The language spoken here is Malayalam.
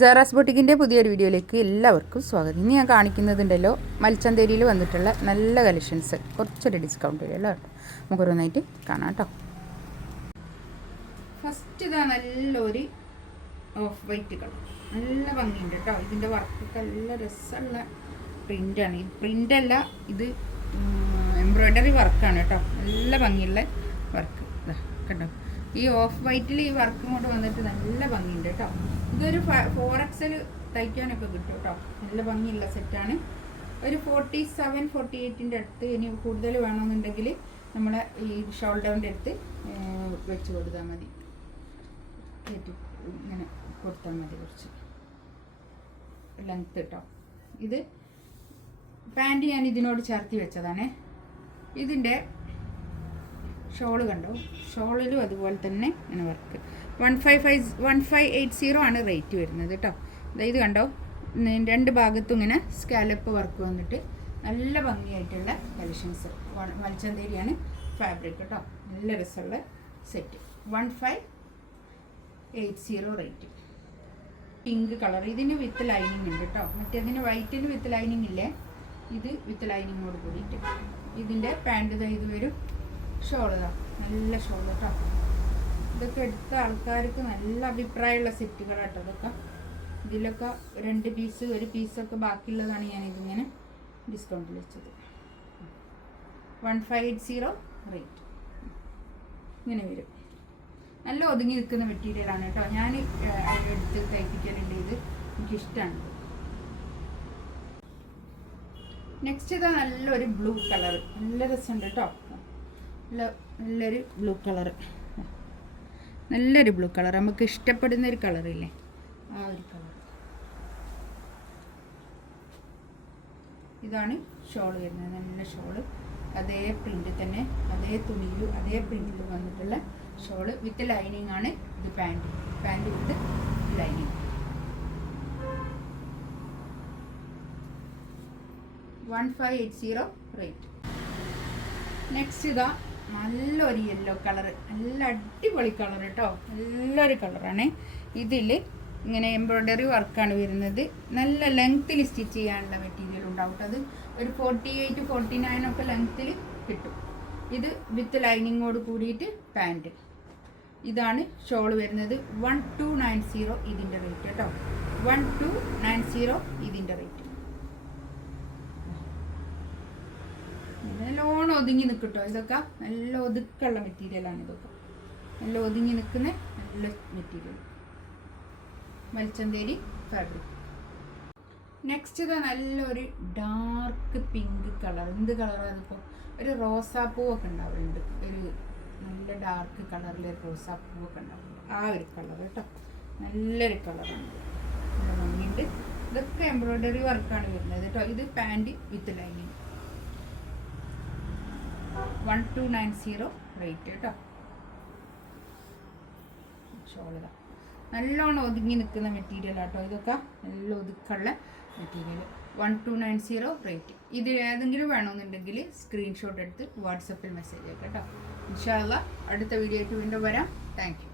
സാറാസ് ബൊട്ടിക്കിൻ്റെ പുതിയൊരു വീഡിയോയിലേക്ക് എല്ലാവർക്കും സ്വാഗതം. ഇനി ഞാൻ കാണിക്കുന്നതുണ്ടല്ലോ മൽച്ചന്തേരിയിൽ വന്നിട്ടുള്ള നല്ല കളക്ഷൻസ്, കുറച്ചൊരു ഡിസ്കൗണ്ട് അല്ലോ കേട്ടോ. നമുക്ക് ഓരോന്നായിട്ട് കാണാം കേട്ടോ. ഫസ്റ്റ് ഇതാ നല്ലൊരു ഓഫ് വൈറ്റ് കളർ, നല്ല ഭംഗിയുണ്ട് കേട്ടോ. ഇതിൻ്റെ വർക്കൊക്കെ നല്ല രസമുള്ള പ്രിൻ്റാണ്. ഇത് പ്രിൻ്റല്ല, ഇത് എംബ്രോയ്ഡറി വർക്കാണ് കേട്ടോ. നല്ല ഭംഗിയുള്ള വർക്ക് ഇതാ കണ്ടോ. ഈ ഓഫ് വൈറ്റിൽ ഈ വർക്കും കൊണ്ട് വന്നിട്ട് നല്ല ഭംഗിയുണ്ട് കേട്ടോ. ഇതൊരു 4XL തയ്ക്കാനൊക്കെ കിട്ടും കേട്ടോ. നല്ല ഭംഗിയുള്ള സെറ്റാണ്. ഒരു 47-48 അടുത്ത് ഇനി കൂടുതൽ വേണമെന്നുണ്ടെങ്കിൽ നമ്മളെ ഈ ഷോൾഡറിൻ്റെ അടുത്ത് വെച്ച് കൊടുത്താൽ മതി. ഇങ്ങനെ കൊടുത്താൽ മതി, കുറച്ച് ലെങ്ത്ത് കേട്ടോ. ഇത് പാൻറ്റ് ഞാൻ ഇതിനോട് ചേർത്തി വെച്ചതാണ്. ഇതിൻ്റെ ഷോള് കണ്ടോ, ഷോളിലും അതുപോലെ തന്നെ ഇങ്ങനെ വർക്ക്. 1580 ആണ് റേറ്റ് വരുന്നത് കേട്ടോ. ഇത് കണ്ടോ, രണ്ട് ഭാഗത്തും ഇങ്ങനെ സ്കാലപ്പ് വർക്ക് വന്നിട്ട് നല്ല ഭംഗിയായിട്ടുള്ള കളക്ഷൻസ്. മൽച്ചന്തേരിയാണ് ഫാബ്രിക് കേട്ടോ. നല്ല രസമുള്ള സെറ്റ്. 1580 റേറ്റ്. പിങ്ക് കളർ, ഇതിന് വിത്ത് ലൈനിങ് ഉണ്ട് കേട്ടോ. മറ്റേതിന് വൈറ്റിന് വിത്ത് ലൈനിങ് ഇല്ലേ, ഇത് വിത്ത് ലൈനിങ്ങോട് കൂടിയിട്ട്. ഇതിൻ്റെ പാൻറ്റ് ഇത് വരും. ഷോളാ നല്ല ഷോൾ കേട്ടോ. ഇതൊക്കെ എടുത്ത ആൾക്കാർക്ക് നല്ല അഭിപ്രായമുള്ള സെറ്റുകളാട്ടോ ഇതൊക്കെ. ഇതിലൊക്കെ 2 പീസ് 1 പീസൊക്കെ ബാക്കിയുള്ളതാണ് ഞാൻ ഇതിങ്ങനെ ഡിസ്കൗണ്ടിൽ വെച്ചത്. 1580 റേറ്റ്. ഇങ്ങനെ വരും. നല്ല ഒതുങ്ങി നിൽക്കുന്ന മെറ്റീരിയലാണ് കേട്ടോ. ഞാൻ എടുത്ത് തയ്പ്പിക്കലുണ്ട്. ഇത് എനിക്കിഷ്ടമാണ്. നെക്സ്റ്റ് ഇതാ നല്ലൊരു ബ്ലൂ കളർ, നല്ല രസമുണ്ട് കേട്ടോ. നല്ലൊരു ബ്ലൂ കളർ, നല്ലൊരു ബ്ലൂ കളർ, നമുക്ക് ഇഷ്ടപ്പെടുന്ന ഒരു കളറില്ലേ, ആ ഒരു കളർ. ഇതാണ് ഷോൾ വരുന്നത്. നല്ല ഷോള്, അതേ പ്രിന്റ് തന്നെ, അതേ തുണിയിൽ അതേ പ്രിന്റിൽ വന്നിട്ടുള്ള ഷോള് വിത്ത് ലൈനിങ് ആണ്. ഇത് pant with lining. 1580 rate. Next ഇതാ നല്ലൊരു യെല്ലോ കളർ, നല്ല അടിപൊളി കളർ കേട്ടോ. നല്ലൊരു കളറാണ്. ഇതിൽ ഇങ്ങനെ എംബ്രോയ്ഡറി വർക്കാണ് വരുന്നത്. നല്ല ലെങ്ത്തിൽ സ്റ്റിച്ച് ചെയ്യാനുള്ള മെറ്റീരിയൽ ഉണ്ടാവും. അത് ഒരു 48-49 ഒക്കെ ലെങ്ത്തിൽ കിട്ടും. ഇത് വിത്ത് ലൈനിങ്ങോട് കൂടിയിട്ട് പാൻറ്റ്. ഇതാണ് ഷോൾ വരുന്നത്. 1290 ഇതിൻ്റെ റേറ്റ് കേട്ടോ. 1290 ഇതിൻ്റെ റേറ്റ്. നല്ലോണം ഒതുങ്ങി നിൽക്കട്ടോ. ഇതൊക്കെ നല്ല ഒതുക്കുള്ള മെറ്റീരിയലാണ്. ഇതൊക്കെ നല്ല ഒതുങ്ങി നിൽക്കുന്ന നല്ല മെറ്റീരിയൽ, മൽച്ചന്തേരി ഫാബ്രിക്. നെക്സ്റ്റ് ഇതാ നല്ലൊരു ഡാർക്ക് പിങ്ക് കളർ. എന്ത് കളറാണ് അതിപ്പോൾ? ഒരു റോസാപ്പൂവൊക്കെ ഉണ്ടാവുന്നുണ്ട്. ഒരു നല്ല ഡാർക്ക് കളറിൽ റോസാപ്പൂവൊക്കെ ഉണ്ടാവുന്നുണ്ട്. ആ ഒരു കളർ കേട്ടോ. നല്ലൊരു കളറാണ്, നല്ല ഭംഗിയുണ്ട്. ഇതൊക്കെ എംബ്രോയ്ഡറി വർക്കാണ് വരുന്നത് കേട്ടോ. ഇത് പാൻറ് വിത്ത് ലൈനിങ്. 1290 റേറ്റ് കേട്ടോ. ഷോളിതാ നല്ലോണം ഒതുങ്ങി നിൽക്കുന്ന മെറ്റീരിയൽ ആട്ടോ. ഇതൊക്കെ നല്ല ഒതുക്കുള്ള മെറ്റീരിയൽ. 1290 റേറ്റ്. ഇത് ഏതെങ്കിലും വേണമെന്നുണ്ടെങ്കിൽ സ്ക്രീൻഷോട്ട് എടുത്ത് വാട്സപ്പിൽ മെസ്സേജ് അയക്കാം കേട്ടോ. ഇൻഷാ അല്ലാഹ് അടുത്ത വീഡിയോ ആയിട്ട് വീണ്ടും വരാം. Thank you.